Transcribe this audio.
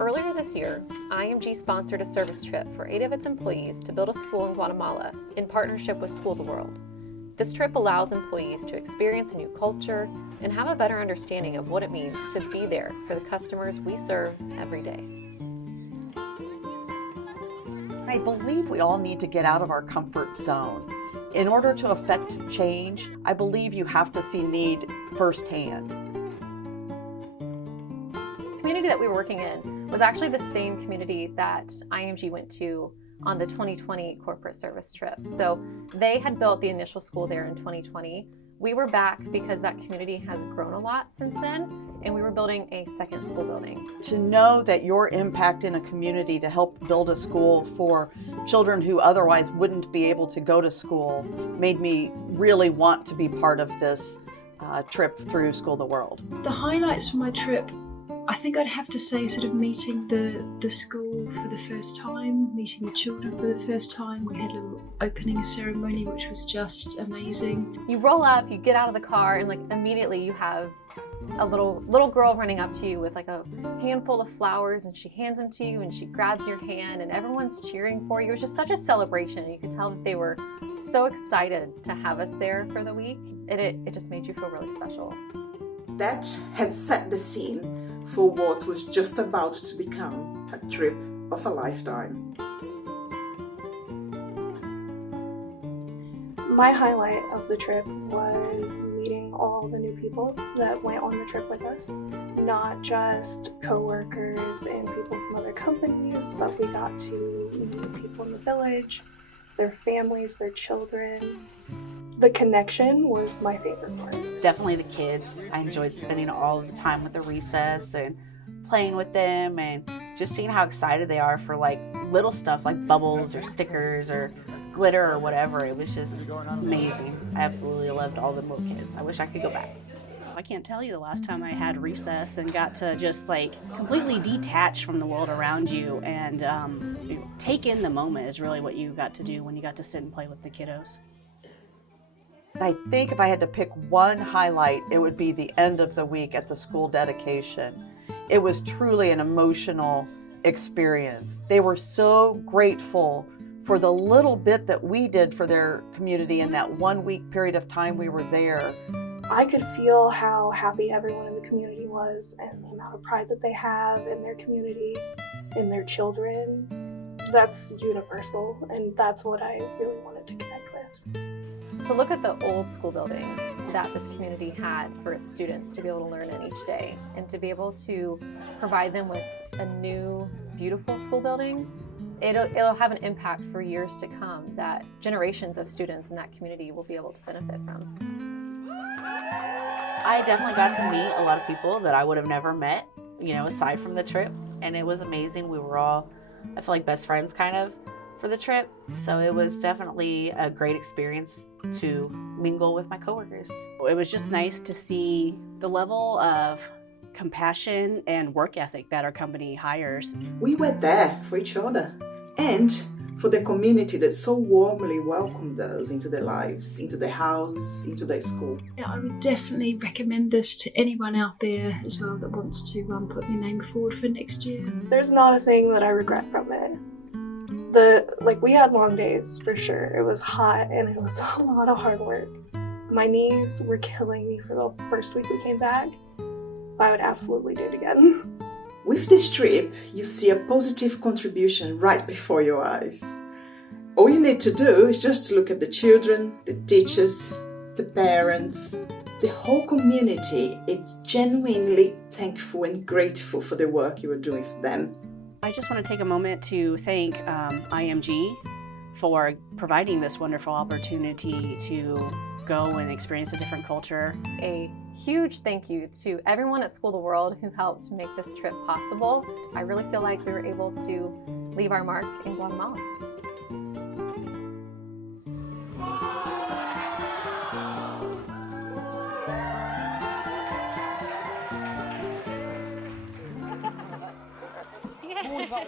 Earlier this year, IMG sponsored a service trip for 8 of its employees to build a school in Guatemala in partnership with School the World. This trip allows employees to experience a new culture and have a better understanding of what it means to be there for the customers we serve every day. I believe we all need to get out of our comfort zone. In order to affect change, I believe you have to see need firsthand. The community that we were working in was actually the same community that IMG went to on the 2020 corporate service trip. So they had built the initial school there in 2020. We were back because that community has grown a lot since then, and we were building a second school building. To know that your impact in a community to help build a school for children who otherwise wouldn't be able to go to school made me really want to be part of this trip through School the World. The highlights from my trip, I think I'd have to say sort of meeting the school for the first time, meeting the children for the first time. We had a little opening ceremony which was just amazing. You roll up, you get out of the car, and like immediately you have a little girl running up to you with like a handful of flowers, and she hands them to you and she grabs your hand and everyone's cheering for you. It was just such a celebration. You could tell that they were so excited to have us there for the week. It just made you feel really special. That had set the scene for what was just about to become a trip of a lifetime. My highlight of the trip was meeting all the new people that went on the trip with us. Not just co-workers and people from other companies, but we got to meet people in the village, their families, their children. The connection was my favorite part. Definitely the kids. I enjoyed spending all the time with the recess and playing with them and just seeing how excited they are for like little stuff like bubbles or stickers or glitter or whatever. It was just amazing. I absolutely loved all the little kids. I wish I could go back. I can't tell you the last time I had recess and got to just like completely detach from the world around you and take in the moment is really what you got to do when you got to sit and play with the kiddos. I think if I had to pick one highlight, it would be the end of the week at the school dedication. It was truly an emotional experience. They were so grateful for the little bit that we did for their community in that 1 week period of time we were there. I could feel how happy everyone in the community was and the amount of pride that they have in their community, in their children. That's universal, and that's what I really wanted to connect with. To look at the old school building that this community had for its students to be able to learn in each day and to be able to provide them with a new, beautiful school building, it'll have an impact for years to come that generations of students in that community will be able to benefit from. I definitely got to meet a lot of people that I would have never met, aside from the trip, and it was amazing. We were all, I feel like, best friends kind of for the trip, so it was definitely a great experience to mingle with my coworkers. It was just nice to see the level of compassion and work ethic that our company hires. We were there for each other and for the community that so warmly welcomed us into their lives, into their houses, into their school. Yeah, I would definitely recommend this to anyone out there as well that wants to put their name forward for next year. There's not a thing that I regret from it. We had long days for sure. It was hot and it was a lot of hard work. My knees were killing me for the first week we came back. I would absolutely do it again. With this trip, you see a positive contribution right before your eyes. All you need to do is just to look at the children, the teachers, the parents, the whole community. It's genuinely thankful and grateful for the work you are doing for them. I just want to take a moment to thank IMG for providing this wonderful opportunity to go and experience a different culture. A huge thank you to everyone at School the World who helped make this trip possible. I really feel like we were able to leave our mark in Guatemala. Who was that?